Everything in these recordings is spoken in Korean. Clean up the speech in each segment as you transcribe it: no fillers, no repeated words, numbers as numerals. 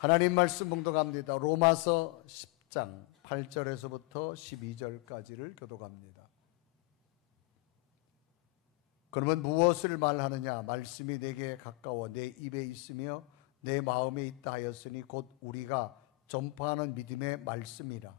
하나님 말씀 봉독합니다. 로마서 10장 8절에서부터 12절까지를 교독합니다. 그러면 무엇을 말하느냐? 말씀이 내게 가까워 내 입에 있으며 내 마음에 있다 하였으니 곧 우리가 전파하는 믿음의 말씀이라.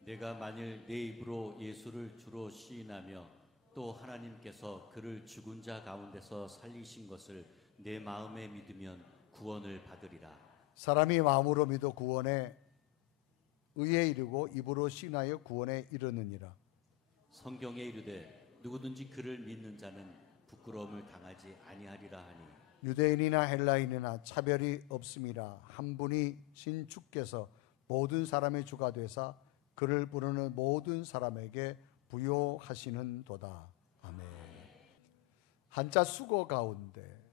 내가 만일 내 입으로 예수를 주로 시인하며 또 하나님께서 그를 죽은 자 가운데서 살리신 것을 내 마음에 믿으면 구원을 받으리라. 사람이 마음으로 믿어 구원에 의에 이르고 입으로 시인하여 구원에 이르느니라. 성경에 이르되 누구든지 그를 믿는 자는 부끄러움을 당하지 아니하리라 하니 유대인이나 헬라인이나 차별이 없음이라. 한 분이신 주께서 모든 사람의 주가 되사 그를 부르는 모든 사람에게 부요하시는도다. 아멘. 한자 수거 가운데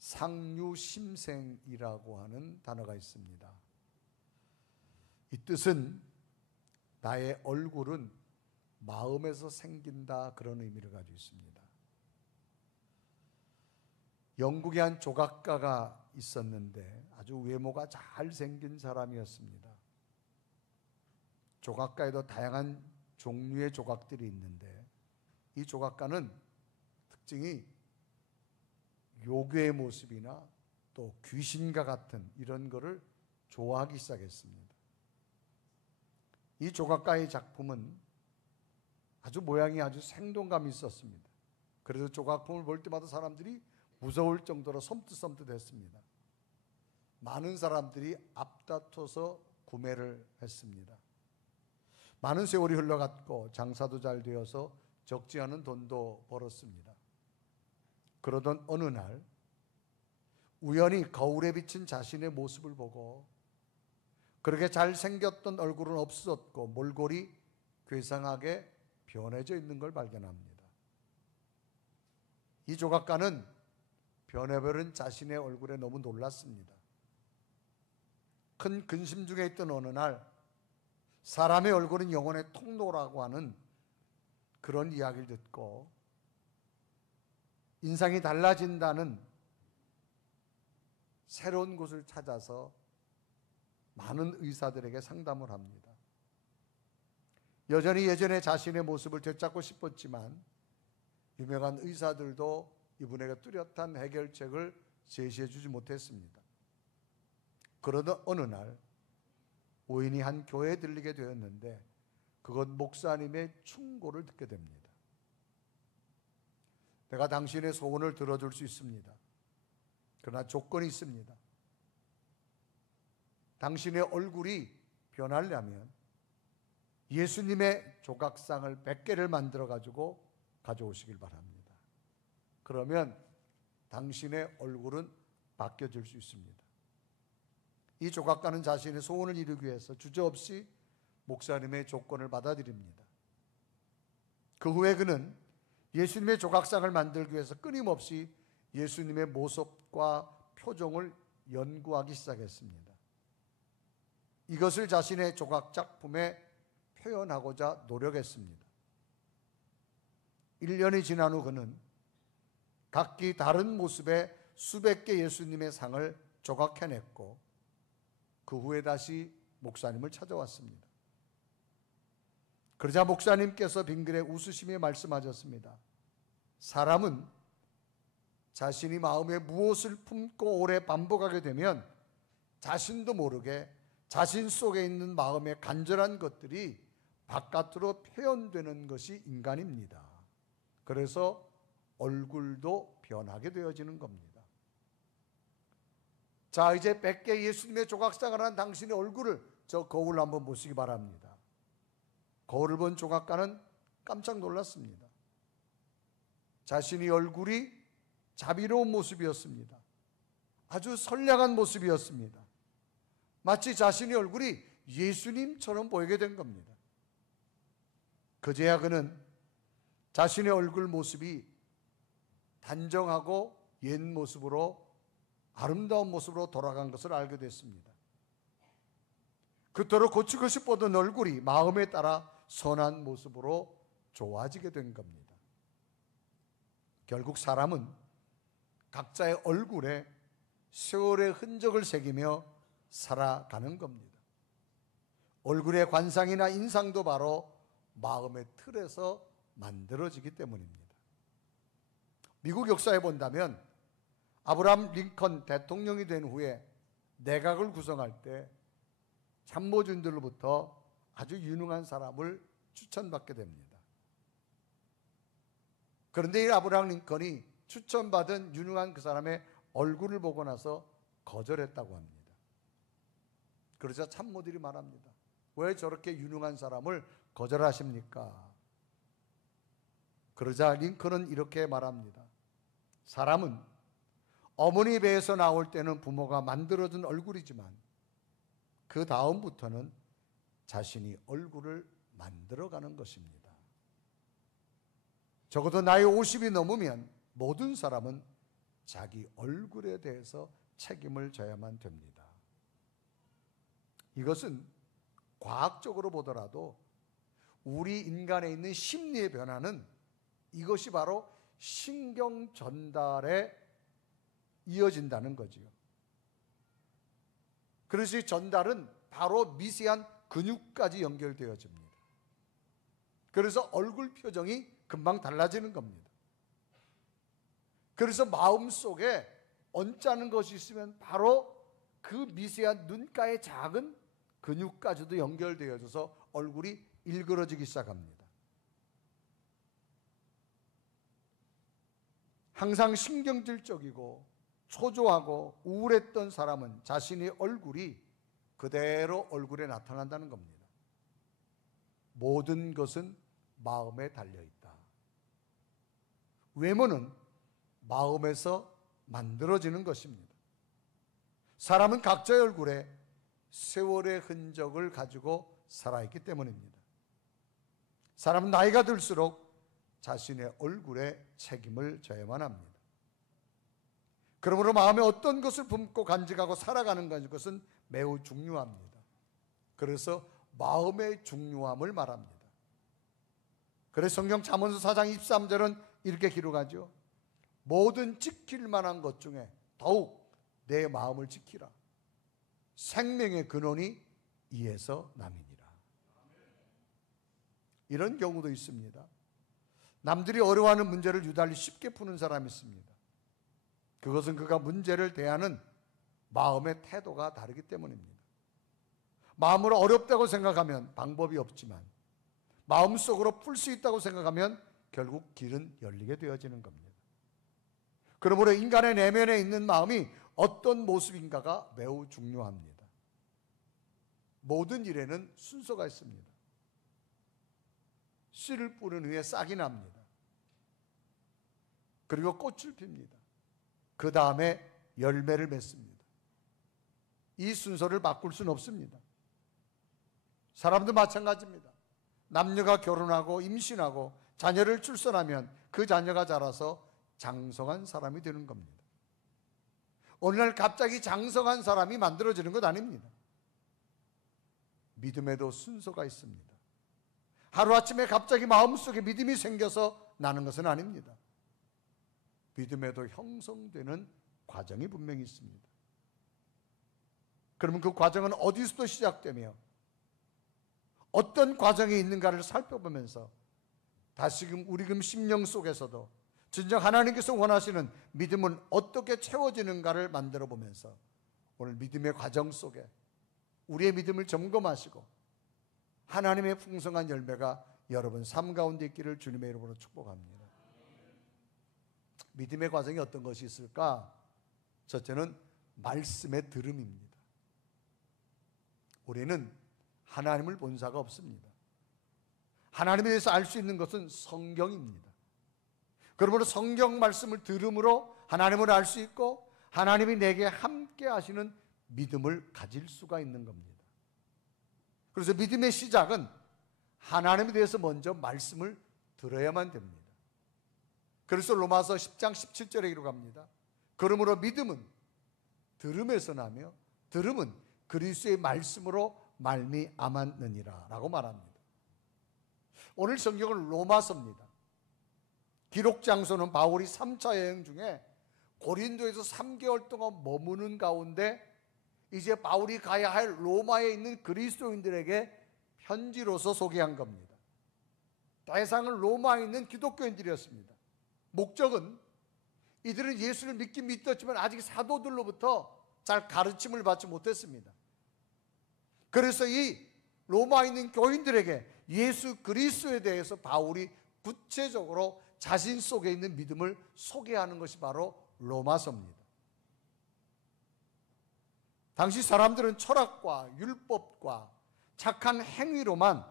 상류심생이라고 하는 단어가 있습니다. 이 뜻은 나의 얼굴은 마음에서 생긴다, 그런 의미를 가지고 있습니다. 영국의 한 조각가가 있었는데 아주 외모가 잘생긴 사람이었습니다. 조각가에도 다양한 종류의 조각들이 있는데 이 조각가는 특징이 요괴의 모습이나 또 귀신과 같은 이런 거를 좋아하기 시작했습니다. 이 조각가의 작품은 아주 모양이 아주 생동감이 있었습니다. 그래서 조각품을 볼 때마다 사람들이 무서울 정도로 섬뜩섬뜩했습니다. 많은 사람들이 앞다퉈서 구매를 했습니다. 많은 세월이 흘러갔고 장사도 잘 되어서 적지 않은 돈도 벌었습니다. 그러던 어느 날 우연히 거울에 비친 자신의 모습을 보고 그렇게 잘생겼던 얼굴은 없었고 몰골이 괴상하게 변해져 있는 걸 발견합니다. 이 조각가는 변해버린 자신의 얼굴에 너무 놀랐습니다. 큰 근심 중에 있던 어느 날 사람의 얼굴은 영혼의 통로라고 하는 그런 이야기를 듣고 인상이 달라진다는 새로운 곳을 찾아서 많은 의사들에게 상담을 합니다. 여전히 예전의 자신의 모습을 되찾고 싶었지만 유명한 의사들도 이분에게 뚜렷한 해결책을 제시해 주지 못했습니다. 그러던 어느 날 우연히 한 교회에 들리게 되었는데 그곳 목사님의 충고를 듣게 됩니다. 내가 당신의 소원을 들어줄 수 있습니다. 그러나 조건이 있습니다. 당신의 얼굴이 변하려면 예수님의 조각상을 100개를 만들어 가지고 가져오시길 바랍니다. 그러면 당신의 얼굴은 바뀌어질 수 있습니다. 이 조각가는 자신의 소원을 이루기 위해서 주저없이 목사님의 조건을 받아들입니다. 그 후에 그는 예수님의 조각상을 만들기 위해서 끊임없이 예수님의 모습과 표정을 연구하기 시작했습니다. 이것을 자신의 조각 작품에 표현하고자 노력했습니다. 1년이 지난 후 그는 각기 다른 모습의 수백 개 예수님의 상을 조각해냈고 그 후에 다시 목사님을 찾아왔습니다. 그러자 목사님께서 빙그레 웃으시며 말씀하셨습니다. 사람은 자신이 마음에 무엇을 품고 오래 반복하게 되면 자신도 모르게 자신 속에 있는 마음의 간절한 것들이 바깥으로 표현되는 것이 인간입니다. 그래서 얼굴도 변하게 되어지는 겁니다. 자, 이제 100개 예수님의 조각상을 한 당신의 얼굴을 저 거울로 한번 보시기 바랍니다. 거울을 본 조각가는 깜짝 놀랐습니다. 자신의 얼굴이 자비로운 모습이었습니다. 아주 선량한 모습이었습니다. 마치 자신의 얼굴이 예수님처럼 보이게 된 겁니다. 그제야 그는 자신의 얼굴 모습이 단정하고 옛 모습으로 아름다운 모습으로 돌아간 것을 알게 됐습니다. 그토록 고치고 싶었던 얼굴이 마음에 따라 선한 모습으로 좋아지게 된 겁니다. 결국 사람은 각자의 얼굴에 세월의 흔적을 새기며 살아가는 겁니다. 얼굴의 관상이나 인상도 바로 마음의 틀에서 만들어지기 때문입니다. 미국 역사에 본다면 아브라함 링컨 대통령이 된 후에 내각을 구성할 때 참모진들로부터 아주 유능한 사람을 추천받게 됩니다. 그런데 이 아브라함 링컨이 추천받은 유능한 그 사람의 얼굴을 보고 나서 거절했다고 합니다. 그러자 참모들이 말합니다. 왜 저렇게 유능한 사람을 거절하십니까? 그러자 링컨은 이렇게 말합니다. 사람은 어머니 배에서 나올 때는 부모가 만들어준 얼굴이지만 그 다음부터는 자신이 얼굴을 만들어가는 것입니다. 적어도 나이 50이 넘으면 모든 사람은 자기 얼굴에 대해서 책임을 져야만 됩니다. 이것은 과학적으로 보더라도 우리 인간에 있는 심리의 변화는 이것이 바로 신경 전달에 이어진다는 거지요. 그래서 이 전달은 바로 미세한 근육까지 연결되어집니다. 그래서 얼굴 표정이 금방 달라지는 겁니다. 그래서 마음속에 언짢은 것이 있으면 바로 그 미세한 눈가의 작은 근육까지도 연결되어져서 얼굴이 일그러지기 시작합니다. 항상 신경질적이고 초조하고 우울했던 사람은 자신의 얼굴이 그대로 얼굴에 나타난다는 겁니다. 모든 것은 마음에 달려있다. 외모는 마음에서 만들어지는 것입니다. 사람은 각자의 얼굴에 세월의 흔적을 가지고 살아있기 때문입니다. 사람은 나이가 들수록 자신의 얼굴에 책임을 져야만 합니다. 그러므로 마음에 어떤 것을 품고 간직하고 살아가는 것은 매우 중요합니다. 그래서 마음의 중요함을 말합니다. 그래서 성경 잠언서 4장 23절은 이렇게 기록하죠. 모든 지킬 만한 것 중에 더욱 내 마음을 지키라. 생명의 근원이 이에서 남이니라. 이런 경우도 있습니다. 남들이 어려워하는 문제를 유달리 쉽게 푸는 사람이 있습니다. 그것은 그가 문제를 대하는 마음의 태도가 다르기 때문입니다. 마음으로 어렵다고 생각하면 방법이 없지만 마음속으로 풀 수 있다고 생각하면 결국 길은 열리게 되어지는 겁니다. 그러므로 인간의 내면에 있는 마음이 어떤 모습인가가 매우 중요합니다. 모든 일에는 순서가 있습니다. 씨를 뿌린 후에 싹이 납니다. 그리고 꽃을 핍니다. 그 다음에 열매를 맺습니다. 이 순서를 바꿀 수는 없습니다. 사람도 마찬가지입니다. 남녀가 결혼하고 임신하고 자녀를 출산하면 그 자녀가 자라서 장성한 사람이 되는 겁니다. 어느 날 갑자기 장성한 사람이 만들어지는 것 아닙니다. 믿음에도 순서가 있습니다. 하루아침에 갑자기 마음속에 믿음이 생겨서 나는 것은 아닙니다. 믿음에도 형성되는 과정이 분명히 있습니다. 그러면 그 과정은 어디서부터 시작되며 어떤 과정이 있는가를 살펴보면서 다시금 우리 심령 속에서도 진정 하나님께서 원하시는 믿음은 어떻게 채워지는가를 만들어 보면서 오늘 믿음의 과정 속에 우리의 믿음을 점검하시고 하나님의 풍성한 열매가 여러분 삶 가운데 있기를 주님의 이름으로 축복합니다. 믿음의 과정이 어떤 것이 있을까? 첫째는 말씀의 들음입니다. 우리는 하나님을 본 자가 없습니다. 하나님에 대해서 알 수 있는 것은 성경입니다. 그러므로 성경 말씀을 들음으로 하나님을 알 수 있고 하나님이 내게 함께 하시는 믿음을 가질 수가 있는 겁니다. 그래서 믿음의 시작은 하나님에 대해서 먼저 말씀을 들어야만 됩니다. 그래서 로마서 10장 17절에 기록합니다. 그러므로 믿음은 들음에서 나며 들음은 그리스도의 말씀으로 말미암았느니라 라고 말합니다. 오늘 성경은 로마서입니다. 기록 장소는 바울이 3차 여행 중에 고린도에서 3개월 동안 머무는 가운데 이제 바울이 가야 할 로마에 있는 그리스도인들에게 편지로서 소개한 겁니다. 대상은 로마에 있는 기독교인들이었습니다. 목적은 이들은 예수를 믿긴 믿었지만 아직 사도들로부터 잘 가르침을 받지 못했습니다. 그래서 이 로마에 있는 교인들에게 예수 그리스도에 대해서 바울이 구체적으로 자신 속에 있는 믿음을 소개하는 것이 바로 로마서입니다. 당시 사람들은 철학과 율법과 착한 행위로만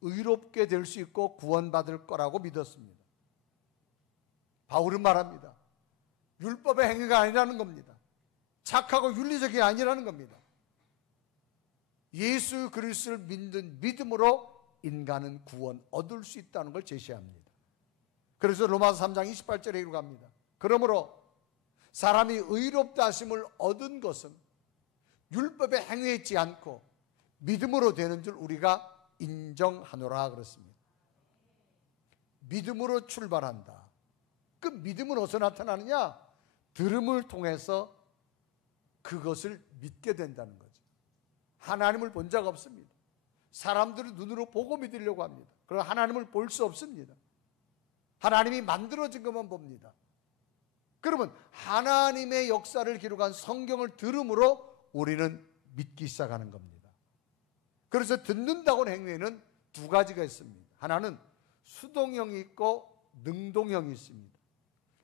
의롭게 될 수 있고 구원받을 거라고 믿었습니다. 바울은 말합니다. 율법의 행위가 아니라는 겁니다. 착하고 윤리적이 아니라는 겁니다. 예수 그리스도를 믿는 믿음으로 인간은 구원 얻을 수 있다는 걸 제시합니다. 그래서 로마서 3장 28절에 이렇게 합니다. 그러므로 사람이 의롭다 하심을 얻은 것은 율법에 행위했지 않고 믿음으로 되는 줄 우리가 인정하노라 그렇습니다. 믿음으로 출발한다. 그 믿음은 어디서 나타나느냐? 들음을 통해서 그것을 믿게 된다는 거죠. 하나님을 본 적 없습니다. 사람들은 눈으로 보고 믿으려고 합니다. 그러나 하나님을 볼 수 없습니다. 하나님이 만들어진 것만 봅니다. 그러면 하나님의 역사를 기록한 성경을 들음으로 우리는 믿기 시작하는 겁니다. 그래서 듣는다고는 행위에는 두 가지가 있습니다. 하나는 수동형이 있고 능동형이 있습니다.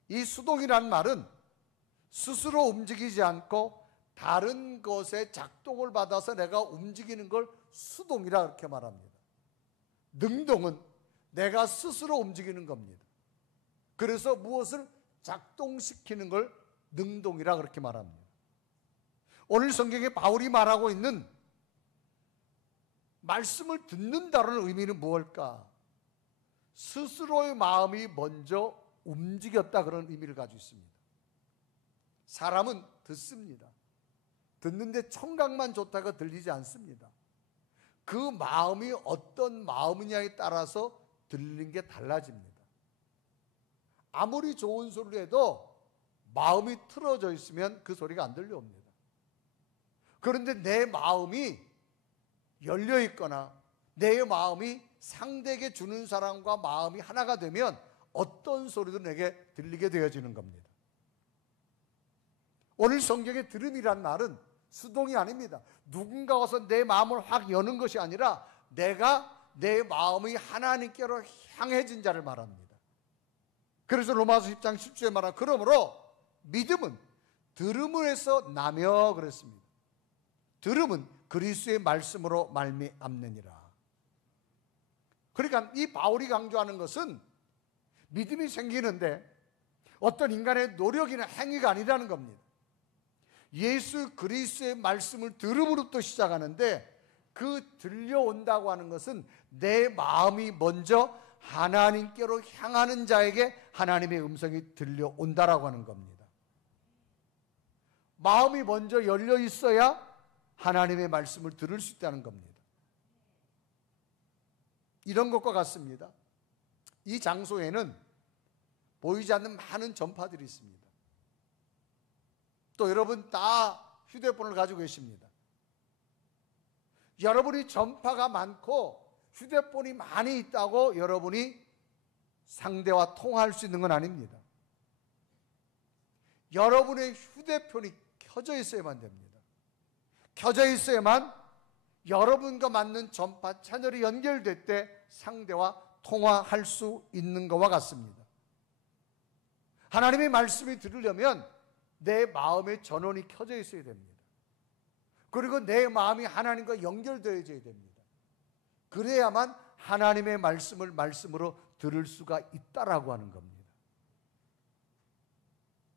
이 수동이라는 말은 스스로 움직이지 않고 다른 것에 작동을 받아서 내가 움직이는 걸 수동이라 그렇게 말합니다. 능동은 내가 스스로 움직이는 겁니다. 그래서 무엇을 작동시키는 걸 능동이라 그렇게 말합니다. 오늘 성경에 바울이 말하고 있는 말씀을 듣는다는 의미는 무엇일까? 스스로의 마음이 먼저 움직였다 그런 의미를 가지고 있습니다. 사람은 듣습니다. 듣는데 청각만 좋다고 들리지 않습니다. 그 마음이 어떤 마음이냐에 따라서 들리는 게 달라집니다. 아무리 좋은 소리를 해도 마음이 틀어져 있으면 그 소리가 안 들려옵니다. 그런데 내 마음이 열려 있거나 내 마음이 상대에게 주는 사랑과 마음이 하나가 되면 어떤 소리도 내게 들리게 되어지는 겁니다. 오늘 성경의 들음이란 말은 수동이 아닙니다. 누군가 와서 내 마음을 확 여는 것이 아니라 내가 내 마음이 하나님께로 향해진 자를 말합니다. 그래서 로마서 10장 10절에 말하는 그러므로 믿음은 들음을 해서 나며 그랬습니다. 들음은 그리스도의 말씀으로 말미암느니라. 그러니까 이 바울이 강조하는 것은 믿음이 생기는데 어떤 인간의 노력이나 행위가 아니라는 겁니다. 예수 그리스도의 말씀을 들음으로부터 시작하는데 그 들려온다고 하는 것은 내 마음이 먼저 하나님께로 향하는 자에게 하나님의 음성이 들려온다라고 하는 겁니다. 마음이 먼저 열려 있어야 하나님의 말씀을 들을 수 있다는 겁니다. 이런 것과 같습니다. 이 장소에는 보이지 않는 많은 전파들이 있습니다. 또 여러분 다 휴대폰을 가지고 계십니다. 여러분이 전파가 많고 휴대폰이 많이 있다고 여러분이 상대와 통화할 수 있는 건 아닙니다. 여러분의 휴대폰이 켜져 있어야만 됩니다. 켜져 있어야만 여러분과 맞는 전파 채널이 연결될 때 상대와 통화할 수 있는 것과 같습니다. 하나님의 말씀이 들으려면 내 마음의 전원이 켜져 있어야 됩니다. 그리고 내 마음이 하나님과 연결되어져야 됩니다. 그래야만 하나님의 말씀을 말씀으로 들을 수가 있다라고 하는 겁니다.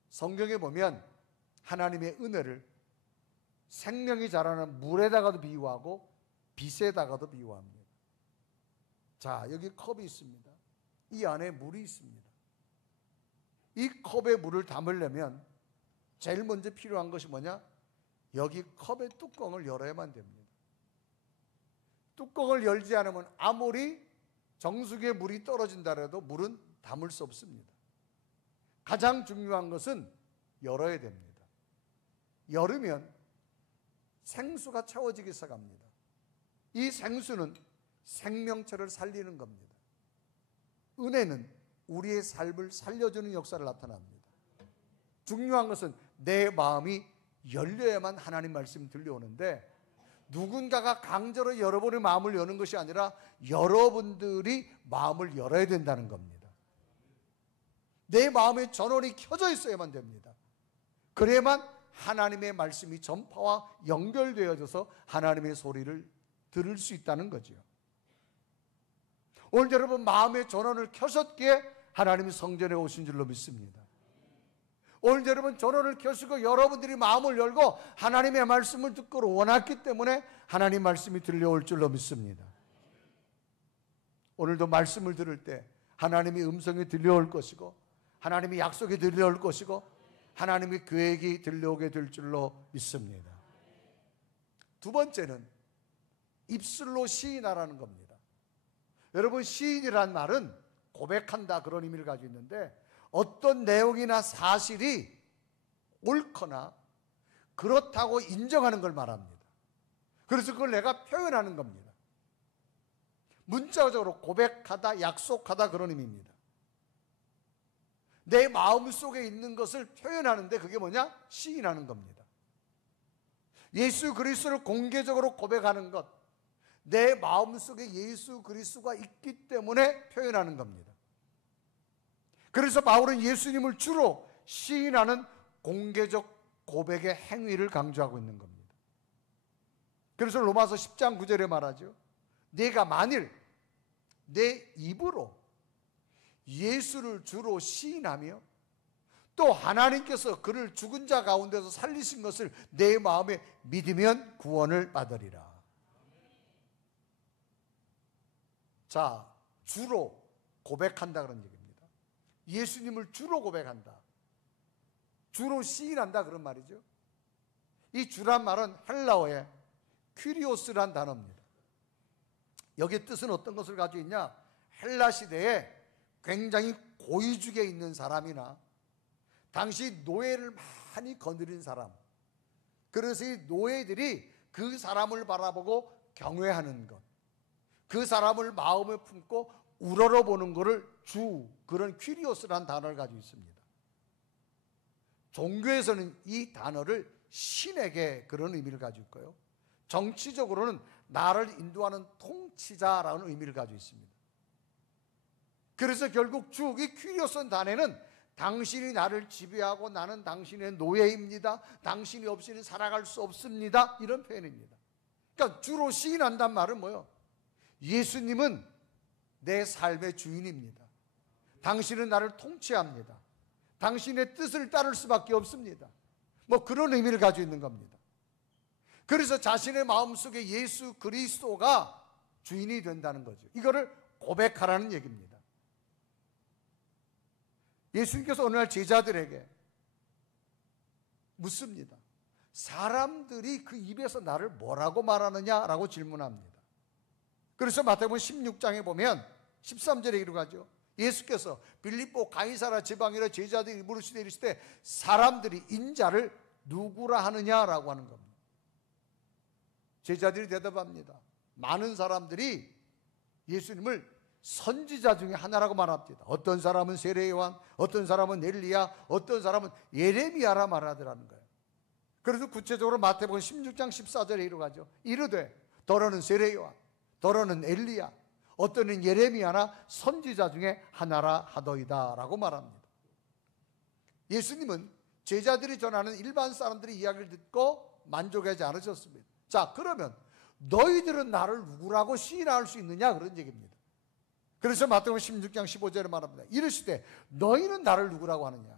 성경에 보면 하나님의 은혜를 생명이 자라는 물에다가도 비유하고 빛에다가도 비유합니다. 자, 여기 컵이 있습니다. 이 안에 물이 있습니다. 이 컵에 물을 담으려면 제일 먼저 필요한 것이 뭐냐? 여기 컵의 뚜껑을 열어야만 됩니다. 뚜껑을 열지 않으면 아무리 정수기에 물이 떨어진다 해도 물은 담을 수 없습니다. 가장 중요한 것은 열어야 됩니다. 열으면 생수가 채워지기 시작합니다. 이 생수는 생명체를 살리는 겁니다. 은혜는 우리의 삶을 살려주는 역사를 나타납니다. 중요한 것은 내 마음이 열려야만 하나님 말씀이 들려오는데, 누군가가 강제로 여러분의 마음을 여는 것이 아니라 여러분들이 마음을 열어야 된다는 겁니다. 내 마음의 전원이 켜져 있어야만 됩니다. 그래야만 하나님의 말씀이 전파와 연결되어져서 하나님의 소리를 들을 수 있다는 거죠. 오늘 여러분 마음의 전원을 켜셨기에 하나님이 성전에 오신 줄로 믿습니다. 오늘 여러분 전원을 켜시고 여러분들이 마음을 열고 하나님의 말씀을 듣고 원했기 때문에 하나님 말씀이 들려올 줄로 믿습니다. 오늘도 말씀을 들을 때 하나님의 음성이 들려올 것이고, 하나님의 약속이 들려올 것이고, 하나님의 계획이 들려오게 될 줄로 믿습니다. 두 번째는 입술로 시인하라는 겁니다. 여러분, 시인이란 말은 고백한다, 그런 의미를 가지고 있는데, 어떤 내용이나 사실이 옳거나 그렇다고 인정하는 걸 말합니다. 그래서 그걸 내가 표현하는 겁니다. 문자적으로 고백하다, 약속하다, 그런 의미입니다. 내 마음속에 있는 것을 표현하는데 그게 뭐냐? 시인하는 겁니다. 예수 그리스도를 공개적으로 고백하는 것, 내 마음속에 예수 그리스도가 있기 때문에 표현하는 겁니다. 그래서 바울은 예수님을 주로 시인하는 공개적 고백의 행위를 강조하고 있는 겁니다. 그래서 로마서 10장 9절에 말하죠. 내가 만일 내 입으로 예수를 주로 시인하며 또 하나님께서 그를 죽은 자 가운데서 살리신 것을 내 마음에 믿으면 구원을 받으리라. 자, 주로 고백한다 그런 얘기입니다. 예수님을 주로 고백한다, 주로 시인한다, 그런 말이죠. 이 주란 말은 헬라어의 퀴리오스란 단어입니다. 여기에 뜻은 어떤 것을 가지고 있냐? 헬라 시대에 굉장히 고위직에 있는 사람이나 당시 노예를 많이 거느린 사람, 그래서 이 노예들이 그 사람을 바라보고 경외하는 것, 그 사람을 마음에 품고 우러러보는 것을 주, 그런 퀴리오스라는 단어를 가지고 있습니다. 종교에서는 이 단어를 신에게 그런 의미를 가지고 있고요, 정치적으로는 나를 인도하는 통치자라는 의미를 가지고 있습니다. 그래서 결국 주, 이 퀴리오스 단어는 당신이 나를 지배하고 나는 당신의 노예입니다, 당신이 없이는 살아갈 수 없습니다, 이런 표현입니다. 그러니까 주로 시인한단 말은 뭐예요? 예수님은 내 삶의 주인입니다. 당신은 나를 통치합니다. 당신의 뜻을 따를 수밖에 없습니다. 뭐 그런 의미를 가지고 있는 겁니다. 그래서 자신의 마음속에 예수 그리스도가 주인이 된다는 거죠. 이거를 고백하라는 얘기입니다. 예수님께서 어느 날 제자들에게 묻습니다. 사람들이 그 입에서 나를 뭐라고 말하느냐라고 질문합니다. 그래서 마태복음 16장에 보면 13절에 이르고 하죠. 예수께서 빌립보 가이사라 지방이라 제자들이 물으시되 이르시되 사람들이 인자를 누구라 하느냐라고 하는 겁니다. 제자들이 대답합니다. 많은 사람들이 예수님을 선지자 중에 하나라고 말합니다. 어떤 사람은 세례 요한, 어떤 사람은 엘리야, 어떤 사람은 예레미야라 말하더라는 거예요. 그래서 구체적으로 마태복음 16장 14절에 이르고 하죠. 이르되 더러는 세례 요한, 더러는 엘리야, 어떠는 예레미야나 선지자 중에 하나라 하더이다 라고 말합니다. 예수님은 제자들이 전하는 일반 사람들의 이야기를 듣고 만족하지 않으셨습니다. 자, 그러면 너희들은 나를 누구라고 시인할 수 있느냐, 그런 얘기입니다. 그래서 마태복음 16장 15절에 말합니다. 이르시되 너희는 나를 누구라고 하느냐.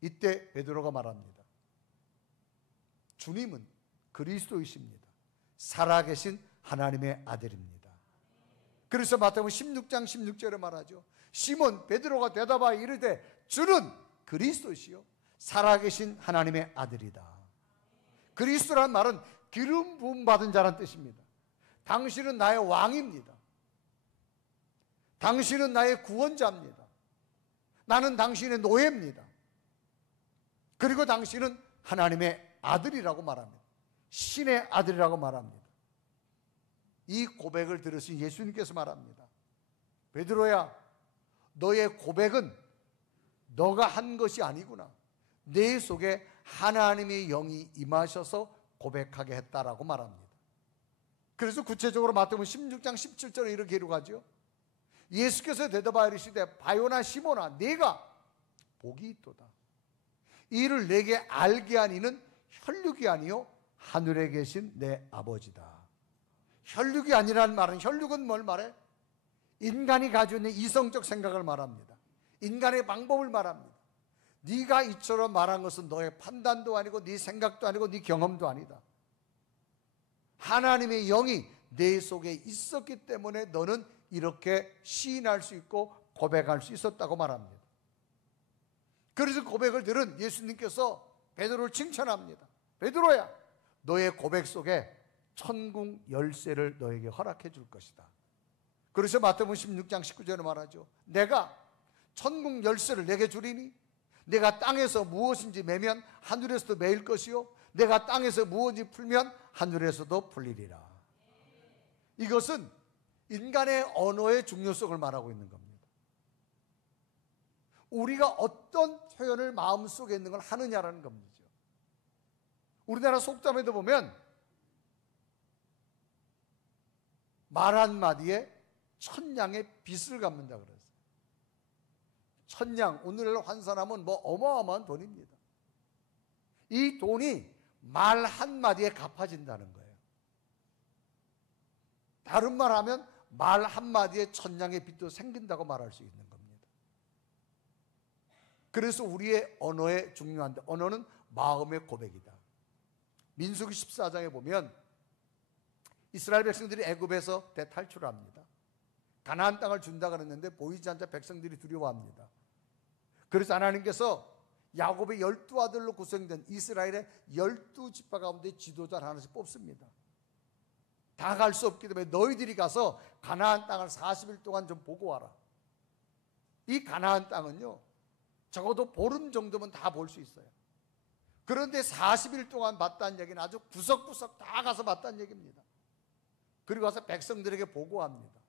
이때 베드로가 말합니다. 주님은 그리스도이십니다. 살아계신 하나님의 아들입니다. 그래서 마태복음 16장 16절에 말하죠. 시몬 베드로가 대답하여 이르되 주는 그리스도시요 살아계신 하나님의 아들이다. 그리스도란 말은 기름 부음 받은 자란 뜻입니다. 당신은 나의 왕입니다. 당신은 나의 구원자입니다. 나는 당신의 노예입니다. 그리고 당신은 하나님의 아들이라고 말합니다. 신의 아들이라고 말합니다. 이 고백을 들으신 예수님께서 말합니다. 베드로야, 너의 고백은 너가 한 것이 아니구나. 내 속에 하나님의 영이 임하셔서 고백하게 했다라고 말합니다. 그래서 구체적으로 마태복음 16장 17절에 이렇게 기록하죠. 예수께서 대답하여 이르시되 바요나 시몬아, 네가 복이 있도다. 이를 내게 알게 한 이는 혈육이 아니요 하늘에 계신 내 아버지다. 혈육이 아니라는 말은, 혈육은 뭘 말해? 인간이 가지고 있는 이성적 생각을 말합니다. 인간의 방법을 말합니다. 네가 이처럼 말한 것은 너의 판단도 아니고 네 생각도 아니고 네 경험도 아니다. 하나님의 영이 내 속에 있었기 때문에 너는 이렇게 시인할 수 있고 고백할 수 있었다고 말합니다. 그래서 고백을 들은 예수님께서 베드로를 칭찬합니다. 베드로야, 너의 고백 속에 천국 열쇠를 너에게 허락해 줄 것이다. 그래서 마태복음 16장 19절에 말하죠. 내가 천국 열쇠를 내게 주리니 내가 땅에서 무엇인지 매면 하늘에서도 매일 것이요 내가 땅에서 무엇인지 풀면 하늘에서도 풀리리라. 이것은 인간의 언어의 중요성을 말하고 있는 겁니다. 우리가 어떤 표현을 마음속에 있는 걸 하느냐라는 겁니다. 우리나라 속담에도 보면 말 한마디에 천냥의 빚을 갚는다 그랬어요. 천냥, 오늘날로 환산하면 뭐 어마어마한 돈입니다. 이 돈이 말 한마디에 갚아진다는 거예요. 다른 말 하면 말 한마디에 천냥의 빚도 생긴다고 말할 수 있는 겁니다. 그래서 우리의 언어에 중요한데, 언어는 마음의 고백이다. 민수기 14장에 보면 이스라엘 백성들이 애굽에서 대탈출합니다. 가나안 땅을 준다 그랬는데 보이지 않자 백성들이 두려워합니다. 그래서 하나님께서 야곱의 12아들로 구성된 이스라엘의 12지파 가운데 지도자를 하나씩 뽑습니다. 다 갈 수 없기 때문에 너희들이 가서 가나안 땅을 40일 동안 좀 보고 와라. 이 가나안 땅은요, 적어도 보름 정도면 다 볼 수 있어요. 그런데 40일 동안 봤다는 얘기는 아주 구석구석 다 가서 봤다는 얘기입니다. 그리고 와서 백성들에게 보고합니다.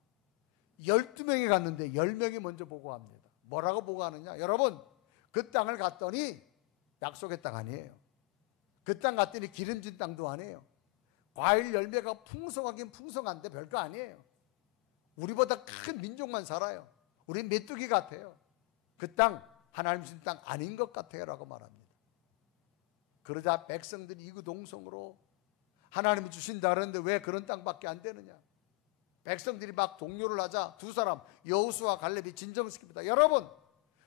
12명이 갔는데 10명이 먼저 보고합니다. 뭐라고 보고하느냐? 여러분, 그 땅을 갔더니 약속의 땅 아니에요. 그 땅 갔더니 기름진 땅도 아니에요. 과일 열매가 풍성하긴 풍성한데 별거 아니에요. 우리보다 큰 민족만 살아요. 우린 메뚜기 같아요. 그 땅 하나님 주신 땅 아닌 것 같아요 라고 말합니다. 그러자 백성들이 이구동성으로 하나님이 주신다 그러는데 왜 그런 땅밖에 안 되느냐? 백성들이 막 동요를 하자 두 사람 여호수아 갈렙이 진정시킵니다. 여러분,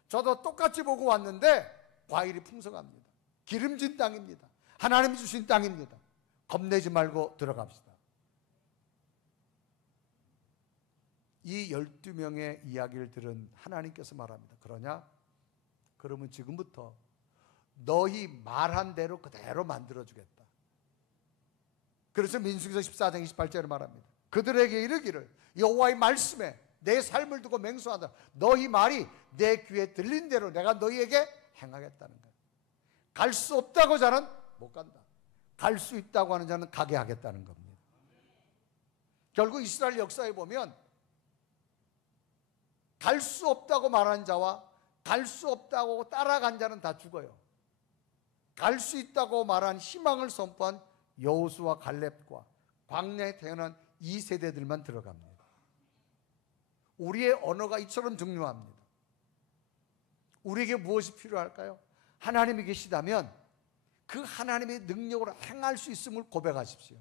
저도 똑같이 보고 왔는데 과일이 풍성합니다. 기름진 땅입니다. 하나님이 주신 땅입니다. 겁내지 말고 들어갑시다. 이 12명의 이야기를 들은 하나님께서 말합니다. 그러냐? 그러면 지금부터 너희 말한 대로 그대로 만들어주겠다. 그래서 민수기서 14장 28절에 말합니다. 그들에게 이르기를 여호와의 말씀에 내 삶을 두고 맹세하다. 너희 말이 내 귀에 들린 대로 내가 너희에게 행하겠다는 거예요. 갈 수 없다고 자는 못 간다. 갈 수 있다고 하는 자는 가게 하겠다는 겁니다. 결국 이스라엘 역사에 보면 갈 수 없다고 말한 자와 갈 수 없다고 따라간 자는 다 죽어요. 갈 수 있다고 말한 희망을 선포한 여호수아 갈렙과 광야에 태어난 이 세대들만 들어갑니다. 우리의 언어가 이처럼 중요합니다. 우리에게 무엇이 필요할까요? 하나님이 계시다면 그 하나님의 능력으로 행할 수 있음을 고백하십시오.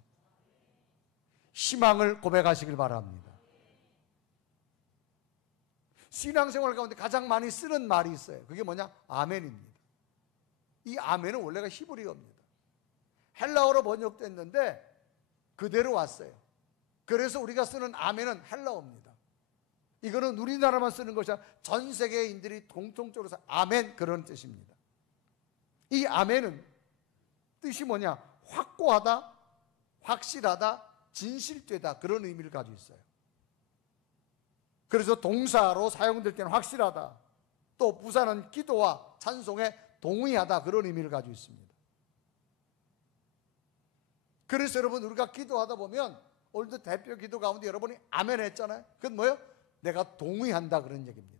희망을 고백하시길 바랍니다. 신앙생활 가운데 가장 많이 쓰는 말이 있어요. 그게 뭐냐? 아멘입니다. 이 아멘은 원래가 히브리어입니다. 헬라어로 번역됐는데 그대로 왔어요. 그래서 우리가 쓰는 아멘은 헬라어입니다. 이거는 우리나라만 쓰는 것이 아니라 전 세계인들이 공통적으로 아멘 그런 뜻입니다. 이 아멘은 뜻이 뭐냐? 확고하다, 확실하다, 진실되다 그런 의미를 가지고 있어요. 그래서 동사로 사용될 때는 확실하다, 또 부사는 기도와 찬송에 동의하다 그런 의미를 가지고 있습니다. 그래서 여러분, 우리가 기도하다 보면 오늘도 대표 기도 가운데 여러분이 아멘 했잖아요. 그건 뭐예요? 내가 동의한다 그런 얘기입니다.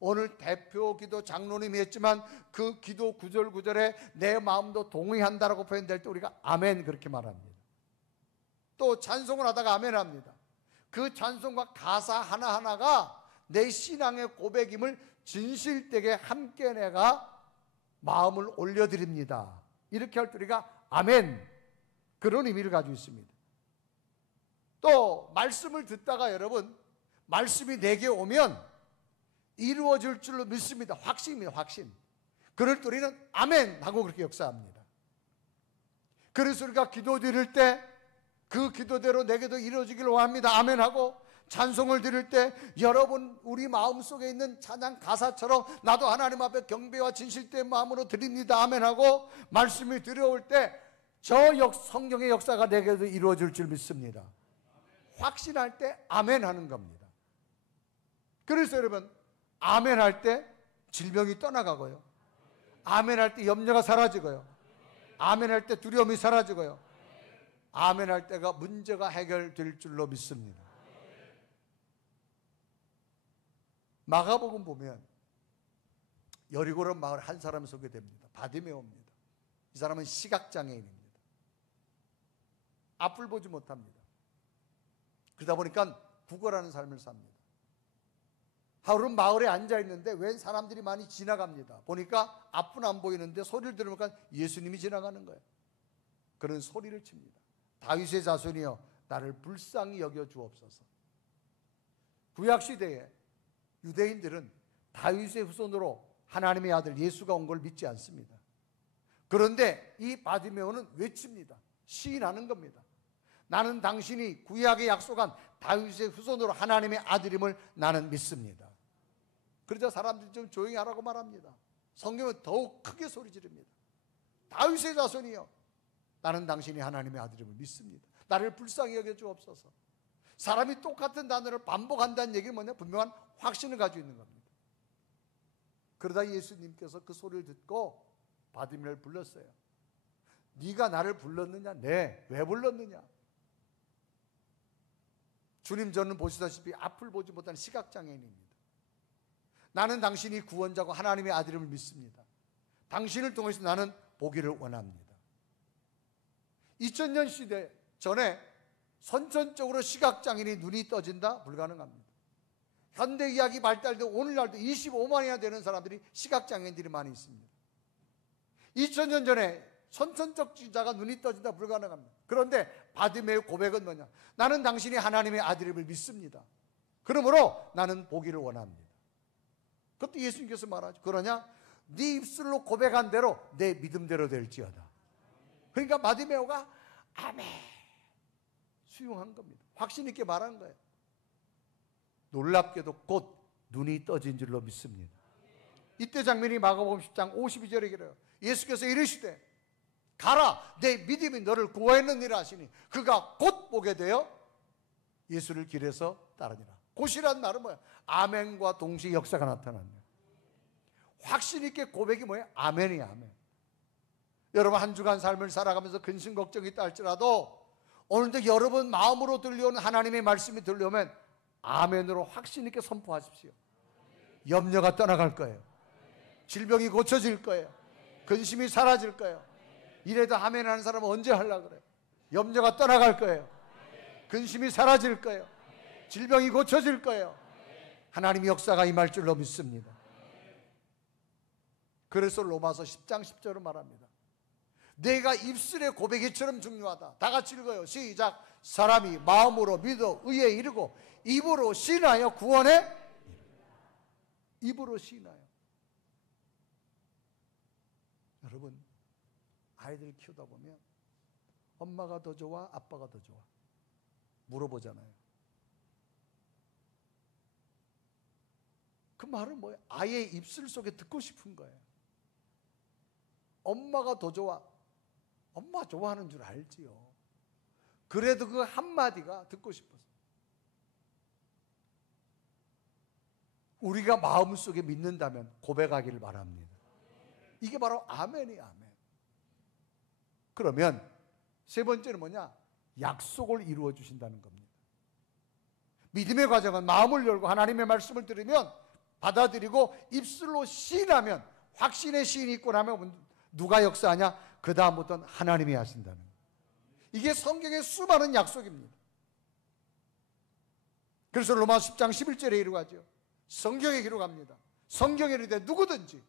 오늘 대표 기도 장로님이 했지만 그 기도 구절구절에 내 마음도 동의한다라고 표현될 때 우리가 아멘 그렇게 말합니다. 또 찬송을 하다가 아멘 합니다. 그 찬송과 가사 하나하나가 내 신앙의 고백임을 진실되게 함께 내가 마음을 올려드립니다. 이렇게 할 때 우리가 아멘, 그런 의미를 가지고 있습니다. 또 말씀을 듣다가 여러분, 말씀이 내게 오면 이루어질 줄로 믿습니다. 확신입니다. 확신. 그럴 때 우리는 아멘 하고 그렇게 역사합니다. 그래서 우리가 기도 드릴 때 그 기도대로 내게도 이루어지기를 원합니다. 아멘 하고, 찬송을 드릴 때 여러분 우리 마음속에 있는 찬양 가사처럼 나도 하나님 앞에 경배와 진실된 마음으로 드립니다. 아멘 하고, 말씀이 들어올 때 저 성경의 역사가 내게도 이루어질 줄 믿습니다. 확신할 때 아멘 하는 겁니다. 그래서 여러분, 아멘 할 때 질병이 떠나가고요, 아멘 할 때 염려가 사라지고요, 아멘 할 때 두려움이 사라지고요, 아멘 할 때가 문제가 해결될 줄로 믿습니다. 마가복음 보면 여리고라는 마을 한 사람이 소개됩니다. 바디메오입니다. 이 사람은 시각장애인입니다. 앞을 보지 못합니다. 그러다 보니까 구걸하는 삶을 삽니다. 하루는 마을에 앉아있는데 웬 사람들이 많이 지나갑니다. 보니까 앞은 안 보이는데 소리를 들으니까 예수님이 지나가는 거예요. 그런 소리를 칩니다. 다윗의 자손이여 나를 불쌍히 여겨 주옵소서. 구약시대에 유대인들은 다윗의 후손으로 하나님의 아들 예수가 온 걸 믿지 않습니다. 그런데 이 바디메오는 외칩니다. 시인하는 겁니다. 나는 당신이 구약에 약속한 다윗의 후손으로 하나님의 아들임을 나는 믿습니다. 그러자 사람들이 좀 조용히 하라고 말합니다. 성경은 더욱 크게 소리 지릅니다. 다윗의 자손이여 나는 당신이 하나님의 아들임을 믿습니다. 나를 불쌍히 여겨 주옵소서. 사람이 똑같은 단어를 반복한다는 얘기는 뭐냐? 분명한 확신을 가지고 있는 겁니다. 그러다 예수님께서 그 소리를 듣고 바디메오를 불렀어요. 네가 나를 불렀느냐? 네. 왜 불렀느냐? 주님, 저는 보시다시피 앞을 보지 못하는 시각장애인입니다. 나는 당신이 구원자고 하나님의 아들임을 믿습니다. 당신을 통해서 나는 보기를 원합니다. 2000년 시대 전에 선천적으로 시각장애인이 눈이 떠진다? 불가능합니다. 현대의학이 발달되고 오늘날도 25만이나 되는 사람들이 시각장애인들이 많이 있습니다. 2000년 전에 선천적 지자가 눈이 떠진다? 불가능합니다. 그런데 바디메오의 고백은 뭐냐? 나는 당신이 하나님의 아들임을 믿습니다. 그러므로 나는 보기를 원합니다. 그것도 예수님께서 말하죠. 그러냐? 네 입술로 고백한 대로 내 믿음대로 될지어다. 그러니까 바디메오가 아멘 수용한 겁니다. 확신 있게 말한 거예요. 놀랍게도 곧 눈이 떠진 줄로 믿습니다. 이때 장면이 마가복음 10장 52절에 그래요. 예수께서 이르시되 가라 내 믿음이 너를 구하였느니라 하시니 그가 곧 보게 되어 예수를 길에서 따르니라. 곧이란 말은 뭐야? 아멘과 동시에 역사가 나타납니다. 확신 있게 고백이 뭐예요? 아멘이야. 아멘. 여러분 한 주간 삶을 살아가면서 근심 걱정이 있다 할지라도 오늘도 여러분 마음으로 들려오는 하나님의 말씀이 들려오면 아멘으로 확신 있게 선포하십시오. 염려가 떠나갈 거예요. 질병이 고쳐질 거예요. 근심이 사라질 거예요. 이래도 아멘 하는 사람은 언제 하려고 그래요? 염려가 떠나갈 거예요. 근심이 사라질 거예요. 질병이 고쳐질 거예요. 하나님의 역사가 임할 줄로 믿습니다. 그래서 로마서 10장 10절은 말합니다. 내가 입술의 고백이처럼 중요하다. 다 같이 읽어요. 시작. 사람이 마음으로 믿어 의에 이르고 입으로 신하여 구원에 입으로 신하여. 여러분 아이들 키우다 보면 엄마가 더 좋아 아빠가 더 좋아 물어보잖아요. 그 말은 뭐예요? 아이의 입술 속에 듣고 싶은 거예요. 엄마가 더 좋아. 엄마 좋아하는 줄 알지요. 그래도 그 한마디가 듣고 싶어서. 우리가 마음속에 믿는다면 고백하기를 바랍니다. 이게 바로 아멘이야. 아멘. 그러면 세 번째는 뭐냐? 약속을 이루어 주신다는 겁니다. 믿음의 과정은 마음을 열고 하나님의 말씀을 들으면 받아들이고 입술로 시인하면, 확신의 시인이 있고 나면 누가 역사하냐? 그 다음부터는 하나님이 하신다는 거예요. 이게 성경의 수많은 약속입니다. 그래서 로마서 10장 11절에 이르가죠. 성경에 기록합니다. 성경에 이르되 누구든지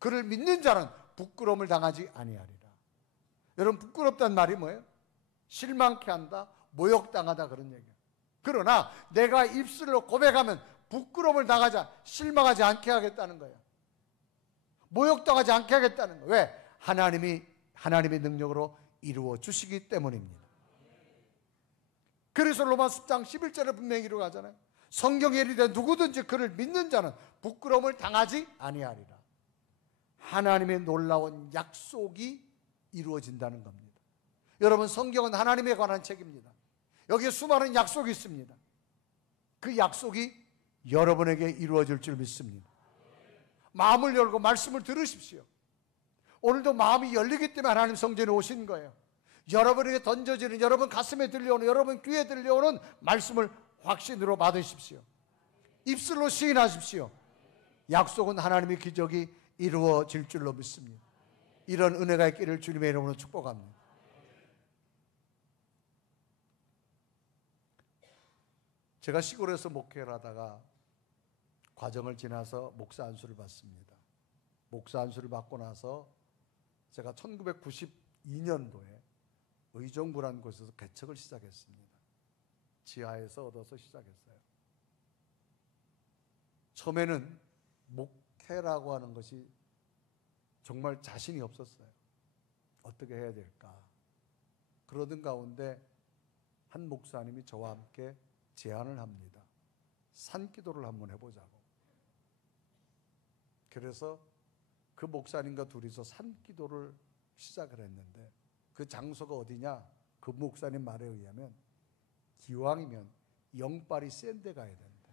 그를 믿는 자는 부끄러움을 당하지 아니하리라. 여러분, 부끄럽다는 말이 뭐예요? 실망케 한다, 모욕당하다, 그런 얘기예요. 그러나 내가 입술로 고백하면 부끄러움을 당하자, 실망하지 않게 하겠다는 거예요. 모욕당하지 않게 하겠다는 거예요. 왜? 하나님의 능력으로 이루어 주시기 때문입니다. 그래서 로마서 10장 11절에 분명히 기록하잖아요. 성경에 이르되 누구든지 그를 믿는 자는 부끄러움을 당하지 아니하리라. 하나님의 놀라운 약속이 이루어진다는 겁니다. 여러분, 성경은 하나님에 관한 책입니다. 여기에 수많은 약속이 있습니다. 그 약속이 여러분에게 이루어질 줄 믿습니다. 마음을 열고 말씀을 들으십시오. 오늘도 마음이 열리기 때문에 하나님 성전에 오신 거예요. 여러분에게 던져지는, 여러분 가슴에 들려오는, 여러분 귀에 들려오는 말씀을 확신으로 받으십시오. 입술로 시인하십시오. 약속은 하나님의 기적이 이루어질 줄로 믿습니다. 이런 은혜가 있기를 주님의 이름으로 축복합니다. 제가 시골에서 목회를 하다가 과정을 지나서 목사 안수를 받습니다. 목사 안수를 받고 나서 제가 1992년도에 의정부라는 곳에서 개척을 시작했습니다. 지하에서 얻어서 시작했어요. 처음에는 목회라고 하는 것이 정말 자신이 없었어요. 어떻게 해야 될까? 그러던 가운데 한 목사님이 저와 함께 제안을 합니다. 산기도를 한번 해보자고. 그래서 그 목사님과 둘이서 산기도를 시작을 했는데, 그 장소가 어디냐? 그 목사님 말에 의하면 기왕이면 영빨이 센 데 가야 된대.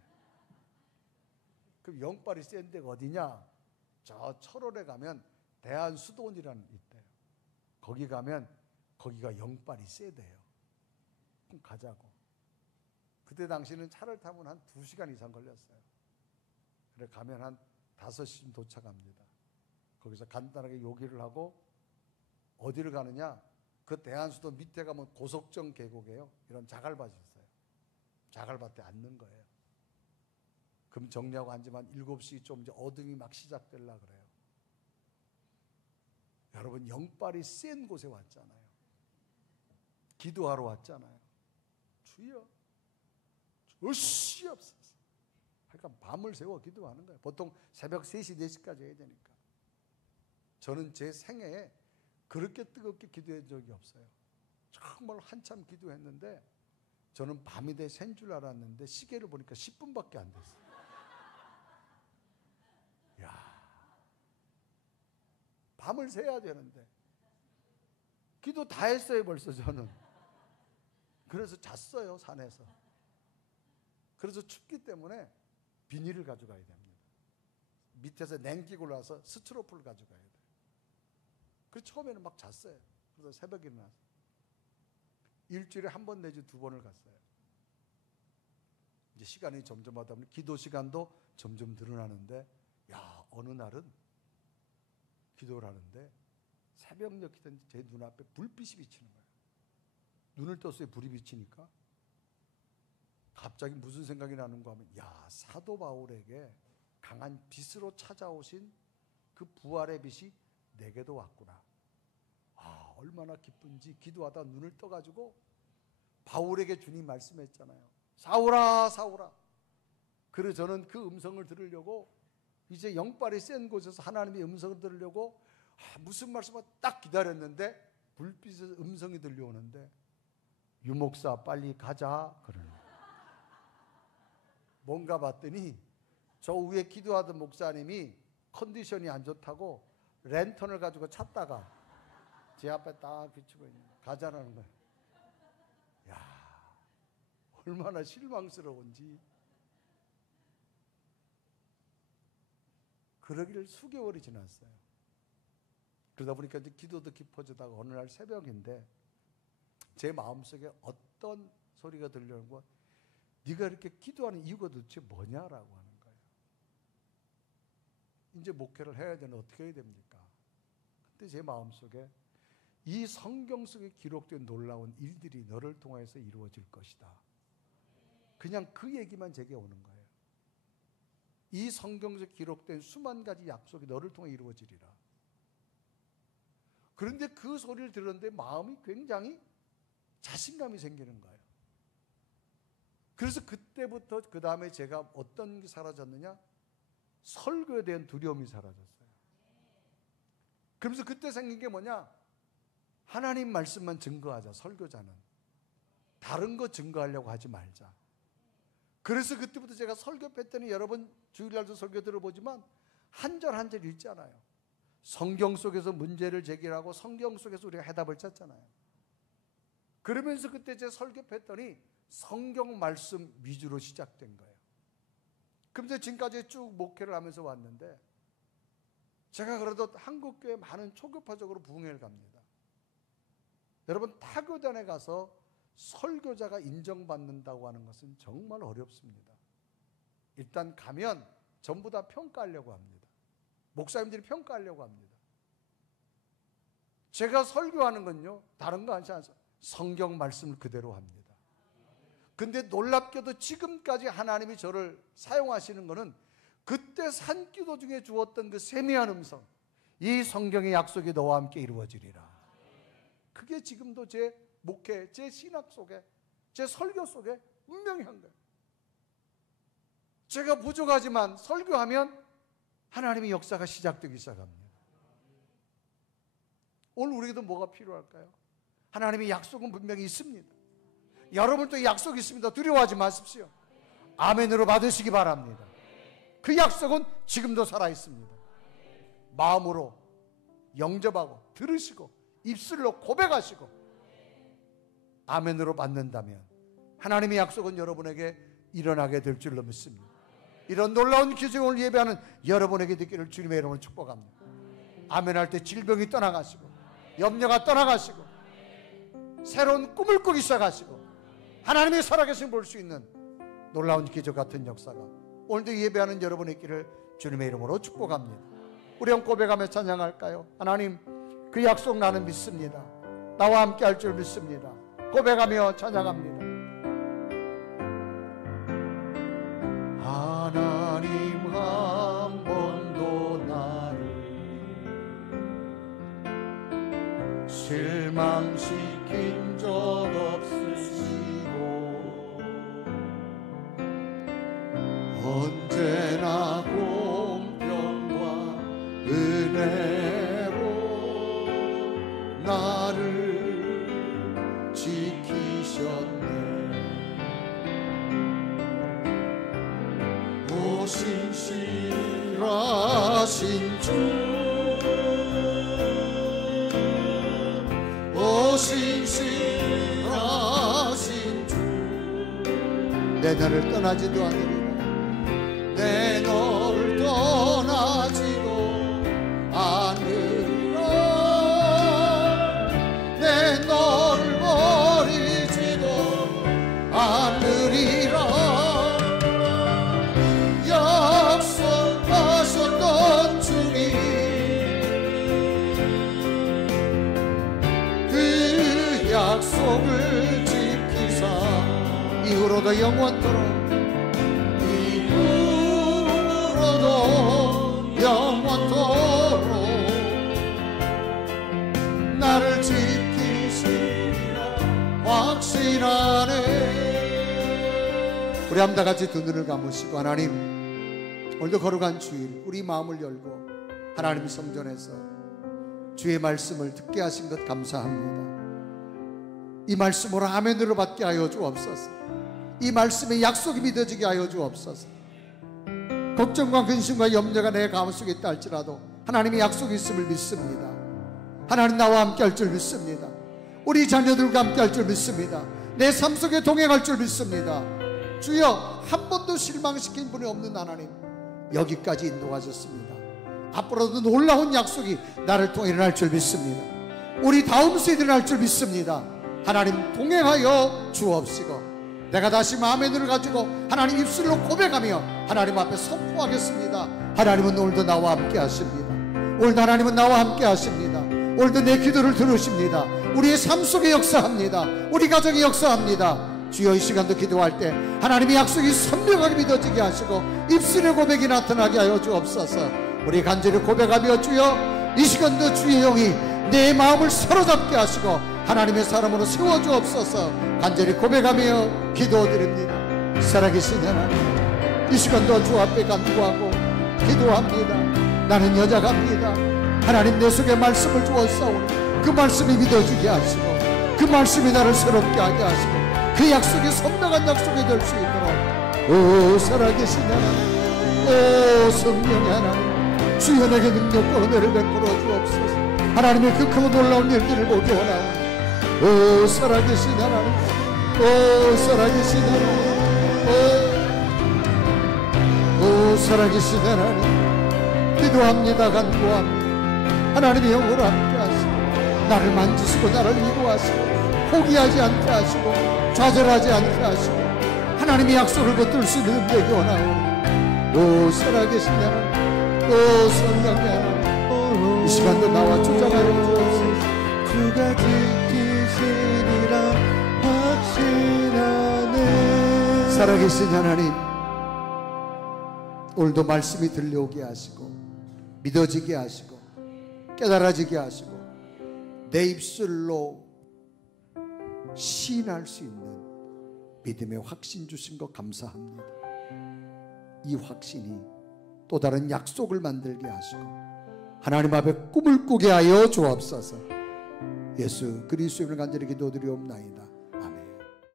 그 영빨이 센 데가 어디냐? 저 철원에 가면 대한수도원이라는 게 있대요. 거기 가면 거기가 영빨이 세대요. 그럼 가자고. 그때 당시는 차를 타면 한 2시간 이상 걸렸어요. 그래 가면 한 5시쯤 도착합니다. 거기서 간단하게 요기를 하고 어디를 가느냐? 그 대한수도 밑에 가면 고석정 계곡이에요. 이런 자갈밭이 있어요. 자갈밭에 앉는 거예요. 그럼 정리하고 앉으면 7시 좀 이제 어둠이 막 시작되려고 그래요. 여러분, 영빨이 센 곳에 왔잖아요. 기도하러 왔잖아요. 주여 주시옵소서. 그러니까 밤을 새워 기도하는 거예요. 보통 새벽 3시, 4시까지 해야 되니까. 저는 제 생애에 그렇게 뜨겁게 기도한 적이 없어요. 정말 한참 기도했는데 저는 밤이 돼 센 줄 알았는데 시계를 보니까 10분밖에 안 됐어요. 야, 밤을 새야 되는데 기도 다 했어요 벌써 저는. 그래서 잤어요 산에서. 그래서 춥기 때문에 비닐을 가져가야 됩니다. 밑에서 냉기가 올라와서 스티로폼을 가져가야 돼요. 그래서 처음에는 막 잤어요. 그래서 새벽에 일어나서 일주일에 1번 내지 2번을 갔어요. 이제 시간이 점점 하다 보니 기도 시간도 점점 늘어나는데, 야, 어느 날은 기도를 하는데 새벽녘이 된 제 눈앞에 불빛이 비치는 거예요. 눈을 떴어요. 불이 비치니까 갑자기 무슨 생각이 나는가 하면, 야, 사도 바울에게 강한 빛으로 찾아오신 그 부활의 빛이 내게도 왔구나. 아, 얼마나 기쁜지 기도하다 눈을 떠가지고 바울에게 주님 말씀했잖아요. 사울아, 사울아. 그래서 저는 그 음성을 들으려고 이제 영빨이 센 곳에서 하나님의 음성을 들으려고 무슨 말씀을 딱 기다렸는데 불빛에서 음성이 들려오는데, 유목사 빨리 가자 그러는 거예요. 뭔가 봤더니 저 위에 기도하던 목사님이 컨디션이 안 좋다고 랜턴을 가지고 찾다가 제 앞에 딱 비추고 있는 거예요. 가자라는 거예요. 야, 얼마나 실망스러운지. 그러기를 수개월이 지났어요. 그러다 보니까 이제 기도도 깊어지다가 어느 날 새벽인데 제 마음속에 어떤 소리가 들려오는 거야? 네가 이렇게 기도하는 이유가 도대체 뭐냐라고 하는 거예요. 이제 목회를 해야 되는데 어떻게 해야 됩니까? 그때 제 마음속에 이 성경 속에 기록된 놀라운 일들이 너를 통해서 이루어질 것이다. 그냥 그 얘기만 제게 오는 거예요. 이 성경에서 기록된 수만 가지 약속이 너를 통해 이루어지리라. 그런데 그 소리를 들었는데 마음이 굉장히 자신감이 생기는 거예요. 그래서 그때부터 그 다음에 제가 어떤 게 사라졌느냐? 설교에 대한 두려움이 사라졌어요. 그러면서 그때 생긴 게 뭐냐? 하나님 말씀만 증거하자. 설교자는 다른 거 증거하려고 하지 말자. 그래서 그때부터 제가 설교 했더니 여러분 주일날도 설교 들어보지만 한 절 한 절 읽잖아요. 성경 속에서 문제를 제기하고 성경 속에서 우리가 해답을 찾잖아요. 그러면서 그때 제 설교 했더니 성경 말씀 위주로 시작된 거예요. 그러면서 지금까지 쭉 목회를 하면서 왔는데 제가 그래도 한국교회 많은 초급파적으로 부흥회를 갑니다. 여러분 타교단에 가서 설교자가 인정받는다고 하는 것은 정말 어렵습니다. 일단 가면 전부 다 평가하려고 합니다. 목사님들이 평가하려고 합니다. 제가 설교하는 건요 다른 거 아니지 않습니까? 성경 말씀을 그대로 합니다. 근데 놀랍게도 지금까지 하나님이 저를 사용하시는 것은 그때 산기도 중에 주었던 그 세미한 음성, 이 성경의 약속이 너와 함께 이루어지리라. 그게 지금도 제 목회, 제 신학 속에, 제 설교 속에 분명히 한 거예요. 제가 부족하지만 설교하면 하나님의 역사가 시작되기 시작합니다. 오늘 우리에게도 뭐가 필요할까요? 하나님의 약속은 분명히 있습니다. 여러분도 약속이 있습니다. 두려워하지 마십시오. 아멘으로 받으시기 바랍니다. 그 약속은 지금도 살아있습니다. 마음으로 영접하고 들으시고 입술로 고백하시고 아멘으로 받는다면 하나님의 약속은 여러분에게 일어나게 될 줄로 믿습니다. 이런 놀라운 기적을 예배하는 여러분에게 되기를 주님의 이름으로 축복합니다. 아멘할 때 질병이 떠나가시고 염려가 떠나가시고 새로운 꿈을 꾸기 시작하시고 하나님의 살아계신 볼 수 있는 놀라운 기적 같은 역사가 오늘도 예배하는 여러분의 길을 주님의 이름으로 축복합니다. 우리 한 고백하며 찬양할까요? 하나님 그 약속 나는 믿습니다. 나와 함께 할 줄 믿습니다. 고백하며 찬양합니다. 하나님 한 번도 나를 실망시킨 적 없으시고 언제나 공평과 은혜로 나를 지키셨네. 오 신실하신 주, 오 신실하신 주, 내 너를 떠나지도 않으리라. 내 너를 떠나지도 않으리라. 내 너를 버리지도 않으리라. 약속하셨던 주님 그 약속을 지키사 이후로도 영원토록 영원토록 나를 지키시리라 확신하네. 우리 함 다 같이 두 눈을 감으시고 하나님 오늘도 거룩한 주일 우리 마음을 열고 하나님 성전에서 주의 말씀을 듣게 하신 것 감사합니다. 이 말씀으로 아멘으로 받게 하여 주옵소서. 이 말씀의 약속이 믿어지게 하여 주옵소서. 걱정과 근심과 염려가 내 가슴속에 있다 할지라도 하나님의 약속이 있음을 믿습니다. 하나님 나와 함께 할 줄 믿습니다. 우리 자녀들과 함께 할 줄 믿습니다. 내 삶 속에 동행할 줄 믿습니다. 주여 한 번도 실망시킨 분이 없는 하나님 여기까지 인도하셨습니다. 앞으로도 놀라운 약속이 나를 통해 일어날 줄 믿습니다. 우리 다음 세대에 일어날 줄 믿습니다. 하나님 동행하여 주옵시고, 내가 다시 마음의 눈을 가지고 하나님 입술로 고백하며 하나님 앞에 선포하겠습니다. 하나님은 오늘도 나와 함께 하십니다. 오늘도 하나님은 나와 함께 하십니다. 오늘도 내 기도를 들으십니다. 우리의 삶 속에 역사합니다. 우리 가정에 역사합니다. 주여, 이 시간도 기도할 때 하나님의 약속이 선명하게 믿어지게 하시고 입술의 고백이 나타나게 하여 주옵소서. 우리 간절히 고백하며 주여, 이 시간도 주의 영이 내 마음을 사로잡게 하시고 하나님의 사람으로 세워주옵소서. 간절히 고백하며 기도드립니다. 살아계신 하나님, 이 시간도 주 앞에 간구하고 기도합니다. 나는 여자갑니다. 하나님, 내 속에 말씀을 주었사오니 그 말씀이 믿어지게 하시고 그 말씀이 나를 새롭게 하게 하시고 그 약속이 선명한 약속이 될 수 있도록, 오 살아계신 하나님, 오 성령의 하나님, 주여 내게 능력과 은혜를 베풀어 주옵소서. 하나님의 그 크고 놀라운 일들을 보게 원하오니, 오 살아계신 하나님, 오 살아계신 하나님, 오 살아계신 하나님, 기도합니다. 간구합니다. 하나님의 영으로 함께 하시고 나를 만지시고 나를 위로하시고 포기하지 않게 하시고 좌절하지 않게 하시고 하나님의 약속을 붙들 수 있는 되게 원하오니, 오 살아계신 하나님, 오 성령의 하나님, 이 시간도 나와 주장하여 주옵소서. 주가 지키시리라 확신하네. 살아계신 하나님, 오늘도 말씀이 들려오게 하시고 믿어지게 하시고 깨달아지게 하시고 내 입술로 시인할 수 있는 믿음의 확신 주신 것 감사합니다. 이 확신이 또 다른 약속을 만들게 하시고 하나님 앞에 꿈을 꾸게 하여 주옵소서. 예수 그리스도의 이름으로 간절히 기도드리옵나이다.